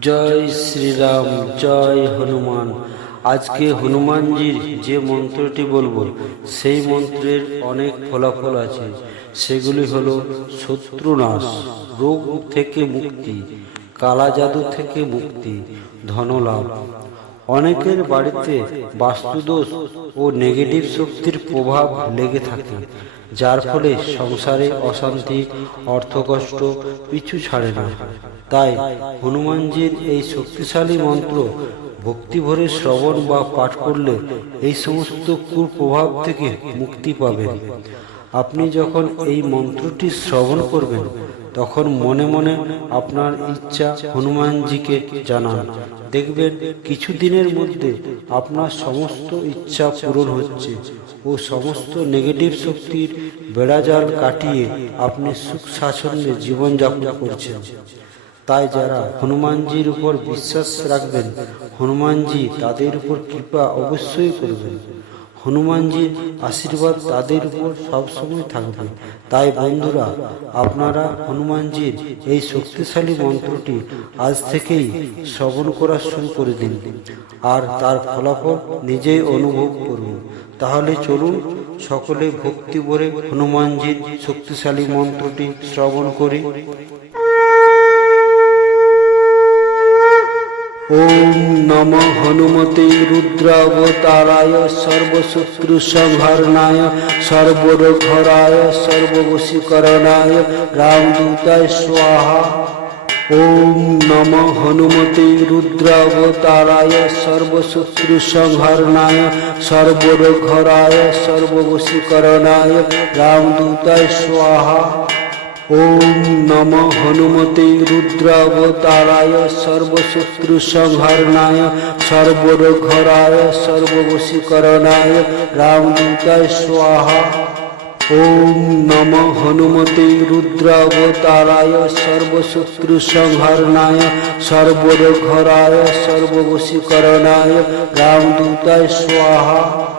জয় শ্রীরাম, জয় হনুমান। আজকে হনুমানজির যে মন্ত্রটি বলব, সেই মন্ত্রের অনেক ফলাফল আছে। সেগুলি হলো শত্রুনাশ, রোগ থেকে মুক্তি কালা জাদু থেকে মুক্তি, ধনলাভ। অনেকের বাড়িতে বাস্তুদোষ ও নেগেটিভ শক্তির প্রভাব লেগে থাকে, যার ফলে সংসারে অশান্তি, অর্থকষ্ট পিছু ছাড়ে না। তাই হনুমানজির এই শক্তিশালী মন্ত্র ভক্তি ভরে শ্রবণ বা পাঠ করলে এই সমস্ত কুপ্রভাব থেকে মুক্তি পাবেন। আপনি যখন এই মন্ত্রটি শ্রবণ করবেন, তখন মনে মনে আপনার ইচ্ছা হনুমানজিকে জানান। দেখবেন কিছুদিনের মধ্যে আপনার সমস্ত ইচ্ছা পূরণ হচ্ছে ও সমস্ত নেগেটিভ শক্তির বেড়াজাল কাটিয়ে আপনি সুখ স্বাচ্ছন্দ্যে জীবনযাপন করছেন। তাই যারা হনুমানজির উপর বিশ্বাস রাখবেন, হনুমানজি তাদের উপর কৃপা অবশ্যই করবেন। হনুমানজির আশীর্বাদ তাদের উপর সবসময় থাকবে। তাই বন্ধুরা, আপনারা হনুমানজির এই শক্তিশালী মন্ত্রটি আজ থেকেই শ্রবণ করা শুরু করে দিন আর তার ফলাফল নিজেই অনুভব করুন। তাহলে চলুন সকলে ভক্তি ভরে হনুমানজির শক্তিশালী মন্ত্রটি শ্রবণ করি। ওম নম হনুমতে রুদ্রাবতারায় সর্বশত্রু সংহরণায় সর্বরোঘরায় সর্ববশীকরণায়, রামদূতায় স্বাহা। ওম নম হনুমতে রুদ্রাবতারায় সর্বশত্রু সংহরণায় সর্বরোঘরায় সর্ববশীকরণায়, রামদূতায় স্বাহা। ওম নম হনুমতে রুদ্রাবতারায় সর্বশত্রু সংহরণায় সর্বরোঘরায়, সর্ববশীকরণায়, রামদূতায় স্বাহা। ওম নম হনুমতে রুদ্রাবতারায় সর্বশত্রু সংহরণায় সর্বরোঘরায়, সর্ববশীকরণায়, রামদূতায় স্বাহা।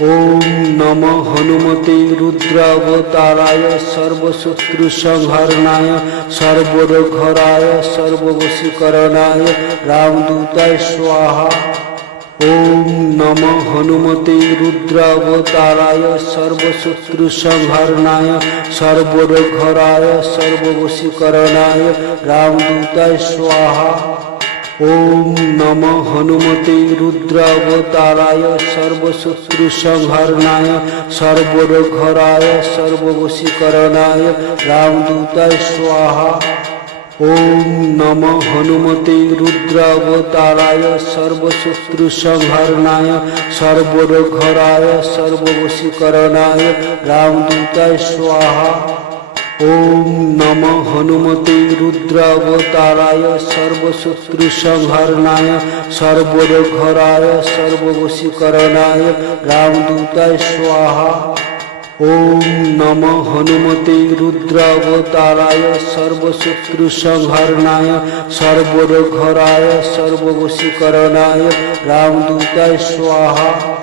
ওম নম হনুমতে রুদ্রাবতারায় সর্বশত্রু সংহরণায় সর্বরোঘরায়, সর্ববশীকরণায়, রামদূতায় স্বাহা। ওম নম হনুমতে রুদ্রাবতারায় সর্বশত্রু সংহরণায় সর্বরোঘরায়, সর্ববশীকরণায়, রামদূতায় স্বাহা। ওম নম হনুমতে রুদ্রাবতারায় সর্বশত্রু সংহরণায় সর্বরোঘরায়, সর্ববশীকরণায় রামদূতায় স্বাহা। ওম নম হনুমতে রুদ্রাবতারায় সর্বশত্রু সংহরণায় সর্বরোঘরায়, সর্ববশীকরণায় রামদূতায় স্বাহা। ওম নম হনুমতে রুদ্রাবতারায় সর্বশত্রু সংহরণায় সর্বরোঘরায়, সর্ববশীকরণায়, রামদূতায় স্বাহা। ওম নম হনুমতে রুদ্রাবতারায় সর্বশত্রু সংহরণায় সর্বরোঘরায়, সর্ববশীকরণায়, রামদূতায় স্বাহা।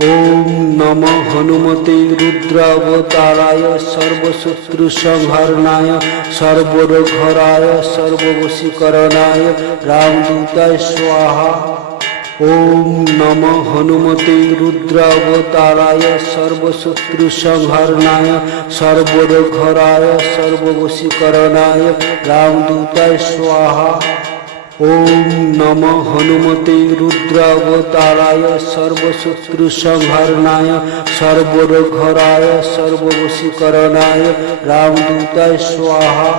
ওম নম হনুমতে রুদ্রাবতারায় সর্বশত্রু সংহরণায় সর্বরোঘরায়, সর্ববশীকরণায়, রামদূতায় স্বাহা। ওম নম হনুমতে রুদ্রাবতারায় সর্বশত্রু সংহরণায় সর্বরোঘরায়, সর্ববশীকরণায়, রামদূতায় স্বাহা। ওম নম হনুমতে রুদ্রাবতারায় সর্বশত্রু সংহরণায় সর্বরোঘরায়, সর্ববশীকরণায়, রামদূতায় স্বাহা।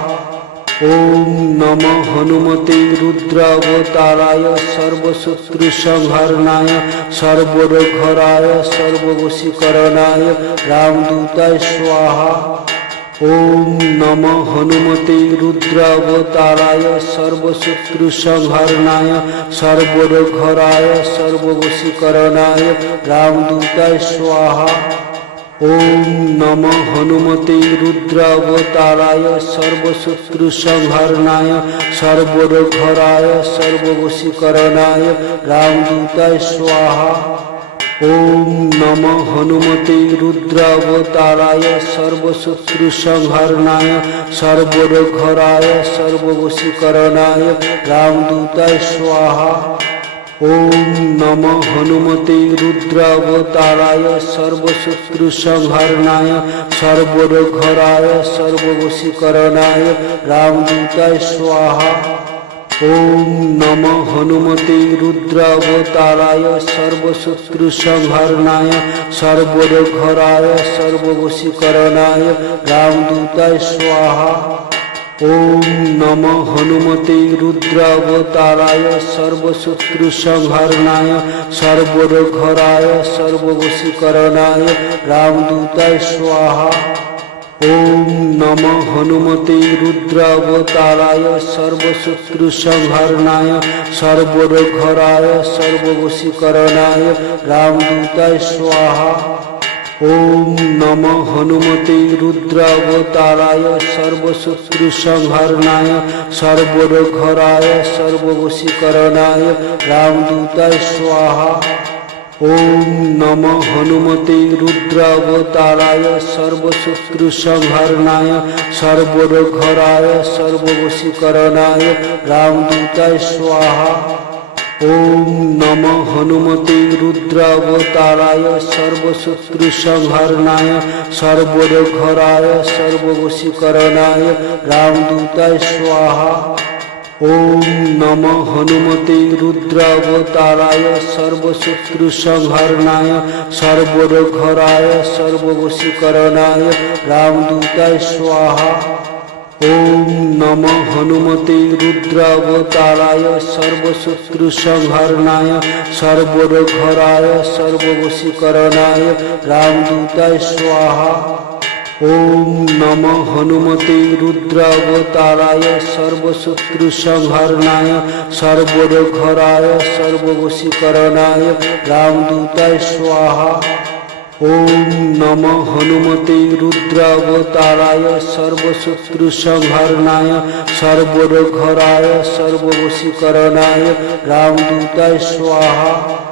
ওম নম হনুমতে রুদ্রাবতারায় সর্বশত্রু সংহরণায় সর্বরোঘরায়, সর্ববশীকরণায়, রামদূতায় স্বাহা। ওম নম হনুমতে রুদ্রাবতারায় সর্বশত্রু সংহরণায় সর্বরোঘরায়, সর্ববশীকরণায়, রামদূতায় স্বাহা। ওম নম হনুমতে রুদ্রাবতারায় সর্বশত্রু সংহরণায় সর্বরোঘরায়, সর্ববশীকরণায়, রামদূতায় স্বাহা। ওম নম হনুমতে রুদ্রাবতারায় সর্বশত্রু সংহরণায় সর্বরঘরায়, সর্ববশীকরণায়, রামদূতায় স্বাহা। ওম নম হনুমতে রুদ্রাবতারায় সর্বশত্রু সংহরণায় সর্বরঘরায়, সর্ববশীকরণায়, রামদূতায় স্বাহা। ওম নম হনুমতে রুদ্রাবতারায় সর্বশত্রু সংহরণায় সর্বরঘরায়, সর্ববশীকরণায়, রামদূতায় স্বাহা। ওম নম হনুমতে রুদ্রাবতারায় সর্বশত্রু সংহরণায় সর্বরঘরায়, সর্ববশীকরণায়, রামদূতায় স্বাহা। ওম নম হনুমতে রুদ্রাবতারায় সর্বশত্রু সংহরণায় সর্বরঘরায়, সর্ববশীকরণায়, রামদূতায় স্বাহা। ওম নম হনুমতে রুদ্রাবতারায় সর্বশত্রু সংহরণায় সর্বরঘরায়, সর্ববশীকরণায়, রামদূতায় স্বাহা। ওম নম হনুমতে রুদ্রাবতারায় সর্বশত্রু সংহরণায় সর্বরঘরায়, সর্ববশীকরণায়, রামদূতায় স্বাহা। ওম নম হনুমতে রুদ্রাবতারায় সর্বশত্রু সংহরণায় সর্বরঘরায়, সর্ববশীকরণায়, রামদূতায় স্বাহা। ওম নম হনুমতে রুদ্রাবতারায় সর্বশত্রু সংহরণায় সর্বরঘরায়, সর্ববশীকরণায়, রামদূতায় স্বাহা। ওম নম হনুমতে রুদ্রাবতারায় সর্বশত্রু সংহরণায় সর্বরঘরায়, সর্ববশীকরণায়, রামদূতায় স্বাহা। ওম নম হনুমতে রুদ্রাবতারায় সর্বশত্রু সংহরণায় সর্বরঘরায়, সর্ববশীকরণায়, রামদূতায় স্বাহা। ওম নম হনুমতে রুদ্রাবতারায় সর্বশত্রু সংহরণায় সর্বরঘরায়, সর্ববশীকরণায়, রামদূতায় স্বাহা।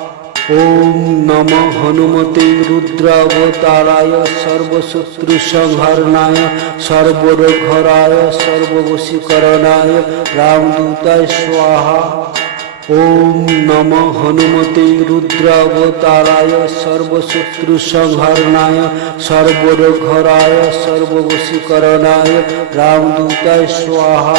ওম নম হনুমতে রুদ্রাবতারায় সর্বশত্রু সংহরণায় সর্বরঘরায়, সর্ববশীকরণায়, রামদূতায় স্বাহা। ওম নম হনুমতে রুদ্রাবতারায় সর্বশত্রু সংহরণায় সর্বরঘরায়, সর্ববশীকরণায়, রামদূতায় স্বাহা।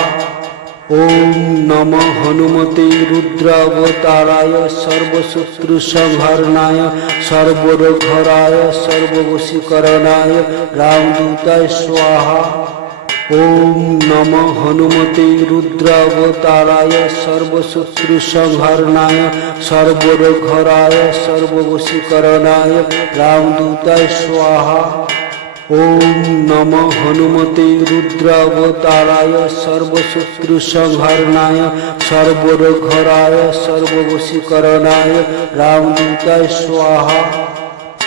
ওম নম হনুমতে রুদ্রাবতারায় সর্বশত্রু সংহরণায় সর্বরঘরায় সর্ববশীকরণায়, রামদূতায় স্বাহা। ওম নম হনুমতে রুদ্রাবতারায় সর্বশত্রু সংহরণায় সর্বরঘরায় সর্ববশীকরণায়, রামদূতায় স্বাহা। ওম নম হনুমতে রুদ্রাবতারায় সর্বশত্রু সংহরণায় সর্বরঘরায়, সর্ববশীকরণায়, রামদূতায় স্বাহা।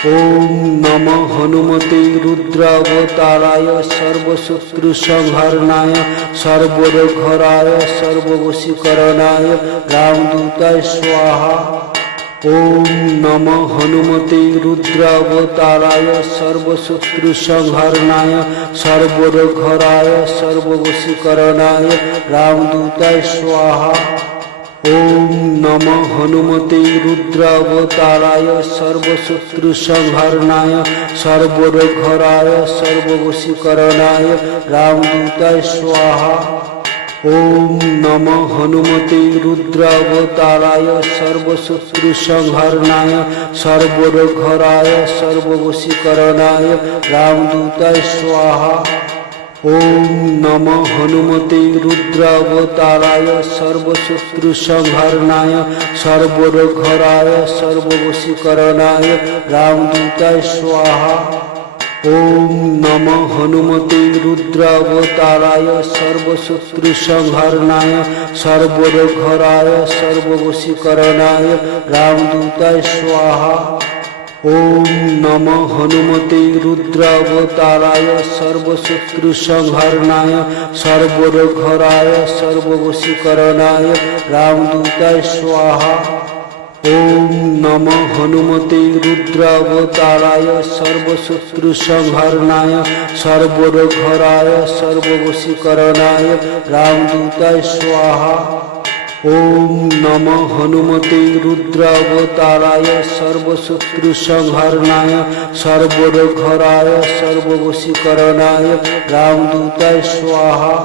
ওম নম হনুমতে রুদ্রাবতারায় সর্বশত্রু সংহরণায় সর্বরঘরায়, সর্ববশীকরণায়, রামদূতায় স্বাহা। ওম নম হনুমতে রুদ্রাবতারায় সর্বশত্রু সংহরণায় সর্বরঘরায়, সর্ববশীকরণায়, রামদূতায় স্বাহা। ওম নম হনুমতে রুদ্রাবতারায় সর্বশত্রু সংহরণায় সর্বরঘরায়, সর্ববশীকরণায়, রামদূতায় স্বাহা। ওম নম হনুমতে রুদ্রাবতারায় সর্বশত্রু সংহরণায় সর্বরঘরায়, সর্ববশীকরণায়, রামদূতায় স্বাহা। ওম নম হনুমতে রুদ্রাবতারায় সর্বশত্রু সংহরণায় সর্বরঘরায়, সর্ববশীকরণায়, রামদূতায় স্বাহা। ওম নম হনুমতে রুদ্রাবতারায় সর্বশত্রু সংহরণায় সর্বরঘরায়, সর্ববশীকরণায়, রামদূতায় স্বাহা। ওম নম হনুমতে রুদ্রাবতারায় সর্বশত্রু সংহরণায় সর্বরঘরায়, সর্ববশীকরণায়, রামদূতায় স্বাহা। ওম নম হনুমতে রুদ্রাবতারায় সর্বশত্রু সংহরণায় সর্বরঘরায়, সর্ববশীকরণায়, রামদূতায় স্বাহা। ওম নম হনুমতে রুদ্রাবতারায় সর্বশত্রু সংহরণায় সর্বরঘরায়, সর্ববশীকরণায়, রামদূতায় স্বাহা।